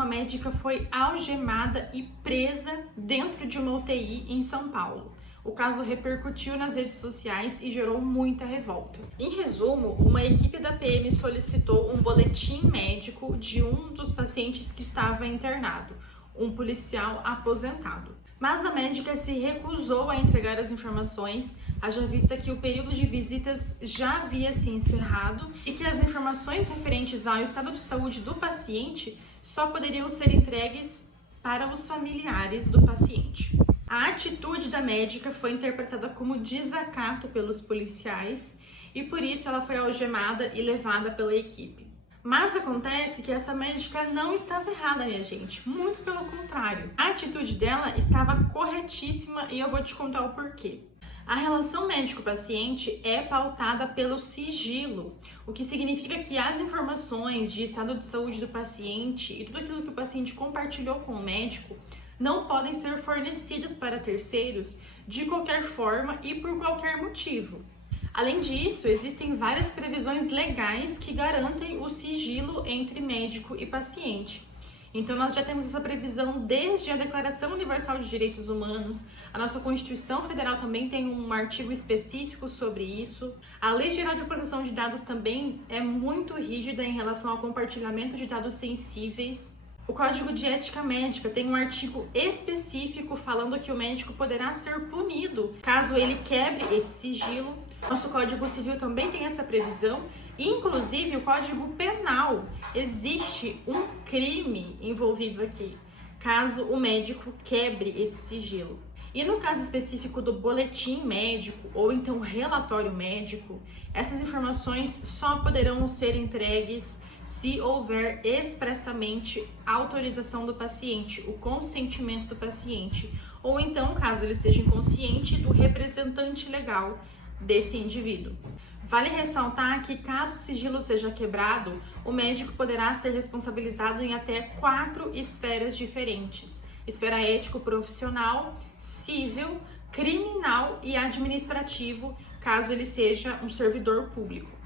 uma médica foi algemada e presa dentro de uma UTI em São Paulo. O caso repercutiu nas redes sociais e gerou muita revolta. Em resumo, uma equipe da PM solicitou um boletim médico de um dos pacientes que estava internado, um policial aposentado. Mas a médica se recusou a entregar as informações, haja vista que o período de visitas já havia se encerrado e que as informações referentes ao estado de saúde do paciente só poderiam ser entregues para os familiares do paciente. A atitude da médica foi interpretada como desacato pelos policiais e por isso ela foi algemada e levada pela equipe. Mas acontece que essa médica não estava errada, minha gente, muito pelo contrário. A atitude dela estava corretíssima e eu vou te contar o porquê. A relação médico-paciente é pautada pelo sigilo, o que significa que as informações de estado de saúde do paciente e tudo aquilo que o paciente compartilhou com o médico não podem ser fornecidas para terceiros de qualquer forma e por qualquer motivo. Além disso, existem várias previsões legais que garantem o sigilo entre médico e paciente. Então, nós já temos essa previsão desde a Declaração Universal de Direitos Humanos, a nossa Constituição Federal também tem um artigo específico sobre isso. A Lei Geral de Proteção de Dados também é muito rígida em relação ao compartilhamento de dados sensíveis. O Código de Ética Médica tem um artigo específico falando que o médico poderá ser punido caso ele quebre esse sigilo. Nosso Código Civil também tem essa previsão. Inclusive, o Código Penal, existe um crime envolvido aqui, caso o médico quebre esse sigilo. E no caso específico do boletim médico ou então relatório médico, essas informações só poderão ser entregues se houver expressamente autorização do paciente, o consentimento do paciente, ou então, caso ele seja inconsciente, do representante legal desse indivíduo. Vale ressaltar que, caso o sigilo seja quebrado, o médico poderá ser responsabilizado em até 4 esferas diferentes: esfera ético-profissional, civil, criminal e administrativo, caso ele seja um servidor público.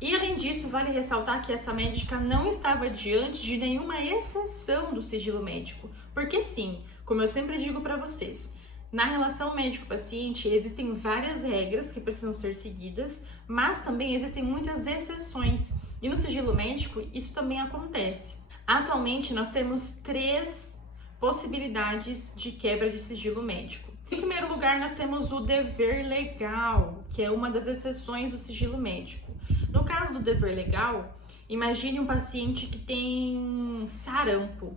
E além disso, vale ressaltar que essa médica não estava diante de nenhuma exceção do sigilo médico, porque sim, como eu sempre digo para vocês, na relação médico-paciente existem várias regras que precisam ser seguidas, mas também existem muitas exceções. E no sigilo médico isso também acontece. Atualmente nós temos 3 possibilidades de quebra de sigilo médico. Em primeiro lugar, nós temos o dever legal, que é uma das exceções do sigilo médico. No caso do dever legal, imagine um paciente que tem sarampo.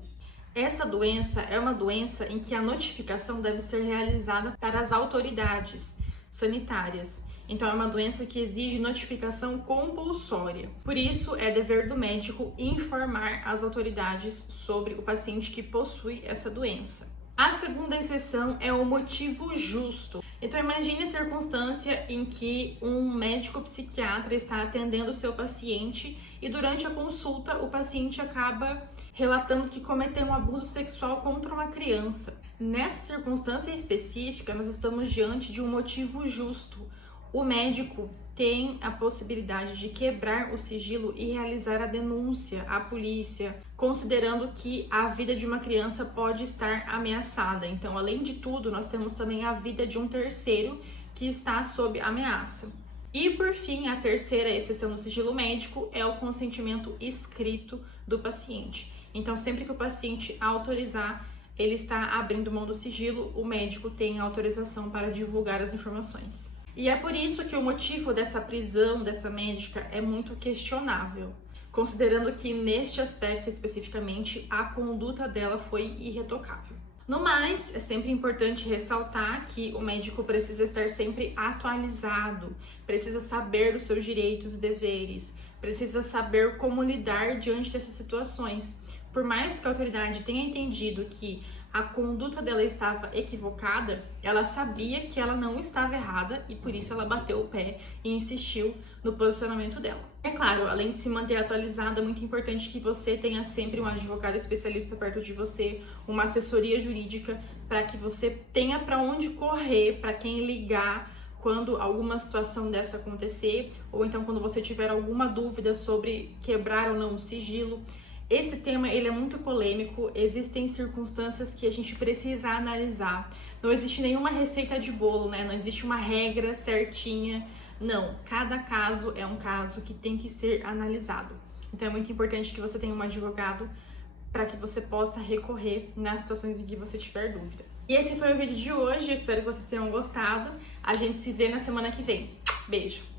Essa doença é uma doença em que a notificação deve ser realizada para as autoridades sanitárias. Então, é uma doença que exige notificação compulsória. Por isso, é dever do médico informar as autoridades sobre o paciente que possui essa doença. A segunda exceção é o motivo justo. Então, imagine a circunstância em que um médico psiquiatra está atendendo o seu paciente e durante a consulta o paciente acaba relatando que cometeu um abuso sexual contra uma criança. Nessa circunstância específica, nós estamos diante de um motivo justo. O médico tem a possibilidade de quebrar o sigilo e realizar a denúncia à polícia, considerando que a vida de uma criança pode estar ameaçada. Então, além de tudo, nós temos também a vida de um terceiro que está sob ameaça. E, por fim, a terceira exceção no sigilo médico é o consentimento escrito do paciente. Então, sempre que o paciente autorizar, ele está abrindo mão do sigilo, o médico tem autorização para divulgar as informações. E é por isso que o motivo dessa prisão dessa médica é muito questionável, considerando que neste aspecto especificamente a conduta dela foi irretocável. No mais, é sempre importante ressaltar que o médico precisa estar sempre atualizado, precisa saber dos seus direitos e deveres, precisa saber como lidar diante dessas situações. Por mais que a autoridade tenha entendido que a conduta dela estava equivocada, ela sabia que ela não estava errada e por isso ela bateu o pé e insistiu no posicionamento dela. É claro, além de se manter atualizada, é muito importante que você tenha sempre um advogado especialista perto de você, uma assessoria jurídica, para que você tenha para onde correr, para quem ligar quando alguma situação dessa acontecer, ou então quando você tiver alguma dúvida sobre quebrar ou não o sigilo. Esse tema ele é muito polêmico, existem circunstâncias que a gente precisa analisar. Não existe nenhuma receita de bolo, né? Não existe uma regra certinha. Não, cada caso é um caso que tem que ser analisado. Então é muito importante que você tenha um advogado para que você possa recorrer nas situações em que você tiver dúvida. E esse foi o vídeo de hoje, eu espero que vocês tenham gostado. A gente se vê na semana que vem. Beijo!